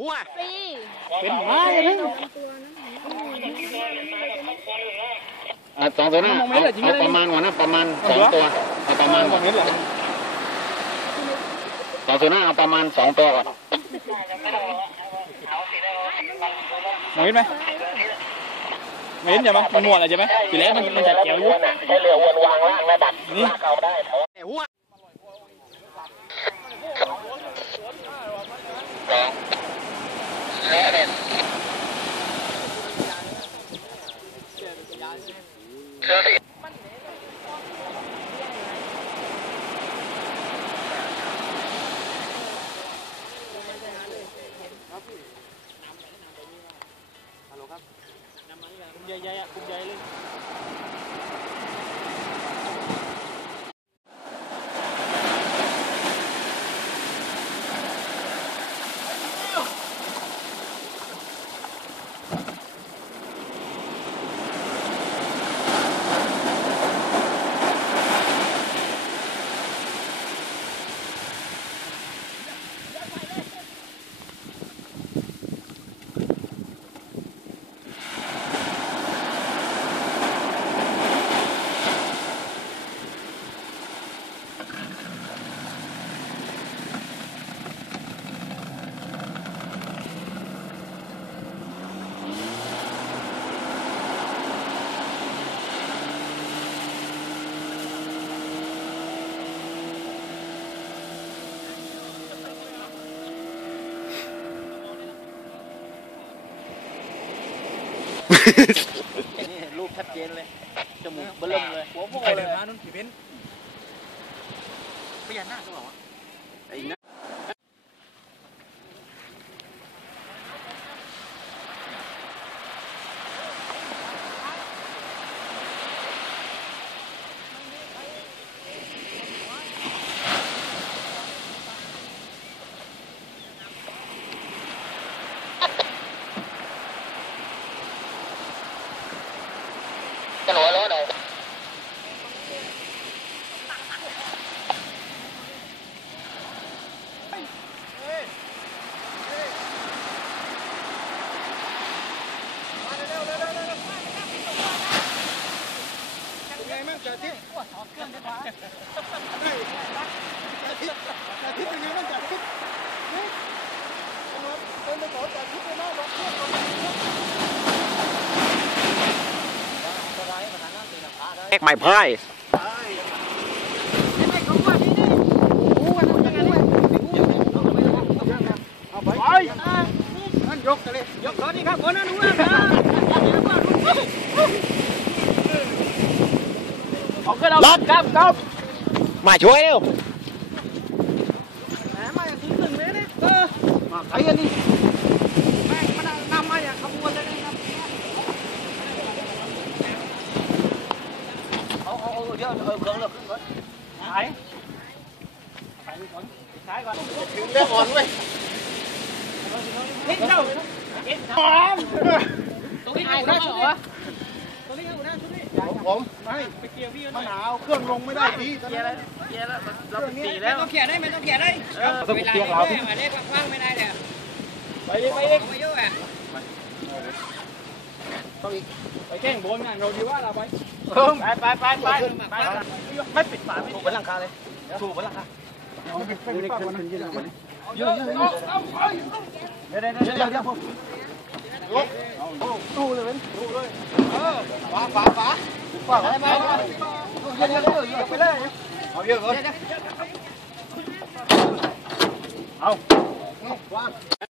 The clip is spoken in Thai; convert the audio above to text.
หัวฟรีเป็นหมาเลยอะสองตัวนะเอาเอาประมาณก่อนนะประมาณสองตัวเอาประมาณตรงนี้เหรอสองตัวนะเอาประมาณสองตัวก่อนมองเห็นไหมไม่เห็นใช่ไหมมันหมวดอะไรใช่ไหมทีแรกมันมันจัดเกี่ยวอยู่ใช้เรือวนวางล่างนะดัดนี่เขาได้หัว Hello, các. Nằm ở đây là cùng dây dây ạ, cùng dây lên. นี่รูปชัดเจนเลย จมูกเบิ่มเลย หัวโม่เลยมานุ่นผีเบนพญานาคเหรอไอ้นะ กันหัวร้อนเลย แอกไม้พายเอาขึ้นเอาล็อกครับครับมาช่วยเร็วถ่ายถ่ายก่อนถ่ายก่อนถึงได้อ่อนเว้ Lót Cơm cơm Mà chuối đâu Để mà xuống rừng đấy đấy Mà thấy đi Đấy. Đấy. Đấy. Đấy. Hết đâu. Hết đâu. Tôi đi ngủ ra xuống đi. Tôi đi ngủ ra đi. ผมไม่ไปเกี่ยวพี่มะนาวเครื่องลงไม่ได้ดีเกียร์แล้วเกียร์แล้วเราเป็นสี่แล้วต้องเขียนได้ไหมต้องเขียนได้เออต้องเกี่ยวเราหมายเลขกว้างไม่ได้เลยไปเลยไปเลยไม่ยุ่งอะไปแข่งบนกันเราดีว่าเราไปไปไปไปไปไปไม่ปิดฝาไม่ถูกบนหลังคาเลยถูกบนหลังคาเดี๋ยวเดี๋ยวเดี๋ยวเดี๋ยวเดี๋ยวผม ตู้เลยเป็นตู้เลยเออฝาฝาฝาฝาอะไรมาเดี๋ยวเดี๋ยวเดี๋ยวไปเลยเอาเยอะก่อนเอาวาง